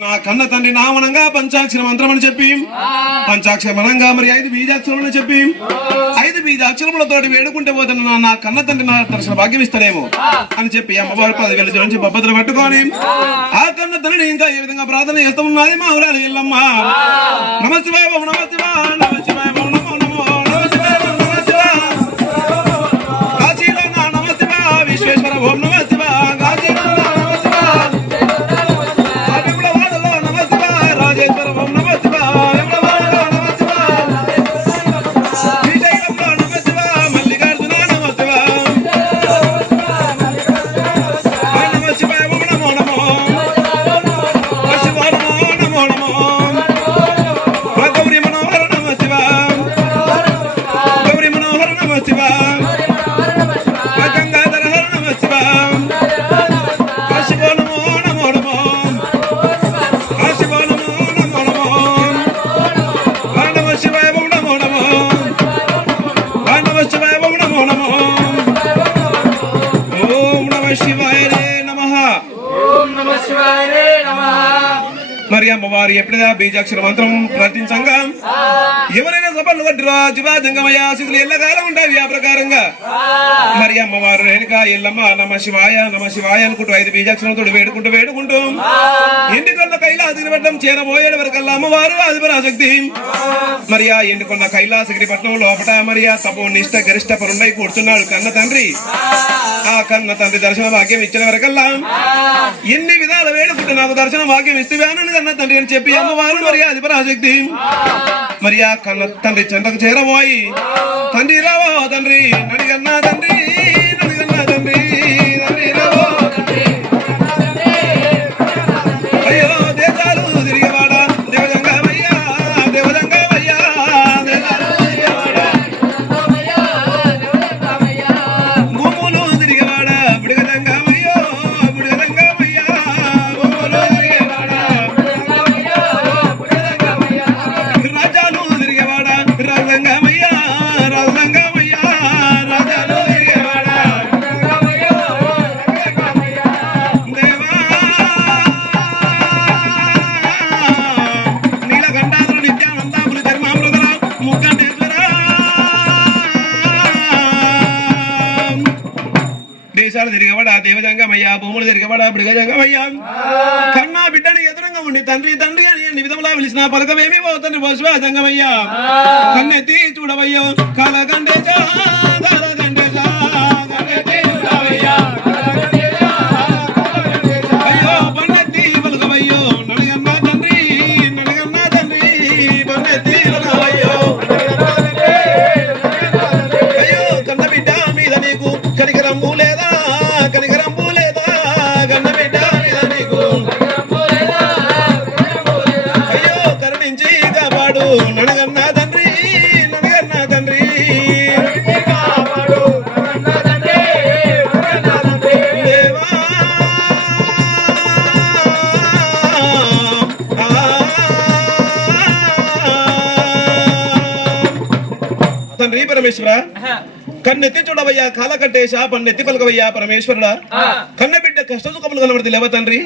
నా కన్న తండ్రి నామనంగా పంచాక్షర మంత్రం అని చెప్పి పంచాక్షర మనంగా మరి ఐదు బీజాక్షరములు చెప్పి. ఐదు బీజాక్షరములతోటి వేడుకుంటే పోతున్న నా- కన్న తండ్రి నా దర్శన భాగ్యం ఇస్తాడేమో అని చెప్పి అమ్మవారి పదివేల నుంచి బొబ్బతులు పట్టుకొని ఆ. కన్న తండ్రిని ఇంకా ఏ విధంగా ప్రార్థన చేస్తూ ఉన్నది మా ఊరాలు ఇల్లమ్మ. నమస్తే ఓం నమస్తే Ma అమ్మవారు ఎప్పుడైనా బీజాక్షర మంత్రం ప్రార్థించంగా ఎవరైనా సభలు కట్టిరా శివా జంగమయ్య స్థితులు ఎల్లకాలం ఉంటాయి ఆ ప్రకారంగా. మరి అమ్మవారు రేణుక ఎల్లమ్మ నమ శివాయ నమ శివాయ అనుకుంటూ ఐదు బీజాక్షరంతో వేడుకుంటూ వేడుకుంటూ ఎండుకొండ కైలాసగిరి పట్నం చేరబోయేడు వరకల్లా అమ్మవారు ఆదిపరాశక్తి. మరి ఆ ఎండుకొండ కైలాసగిరి పట్నం లోపట మరి ఆ తపో నిష్ట గరిష్ట పరుండై కూర్చున్నాడు కన్న తండ్రి. ఆ కన్న తండ్రి దర్శన భాగ్యం ఇచ్చిన వరకల్లా. ఎన్ని విధాల వేడుకుంటూ నాకు దర్శన భాగ్యం ఇస్తేవానని కన్న తండ్రి అని చెప్పి అమ్మవారు మరి ఆదిపరాశక్తి మరి ఆ కన్న తండ్రి చెంతకు చేరబోయి తండ్రి రావో తండ్రి నడిగన్నా దేశాలు తిరగబడా దేవజంగమయ్యా భూములు తిరగబడా మృగజంగమయ్యా కన్నా బిడ్డని ఎదురంగా ఉండి తండ్రి తండ్రి అని ఎన్ని విధములా పిలిచిన పథకం ఏమి పోతుంది బస్వా జంగమయ్యా. కన్నెత్తి చూడవయ్యో కాలగండేశా తండ్రి పరమేశ్వర. కన్నెత్తి చూడవయ్యా కాల కట్టేశా పన్నెత్తి పలకవయ్యా పరమేశ్వరుడా. కన్న బిడ్డ కష్ట సుఖములు కనబడితే లేవ తండ్రి?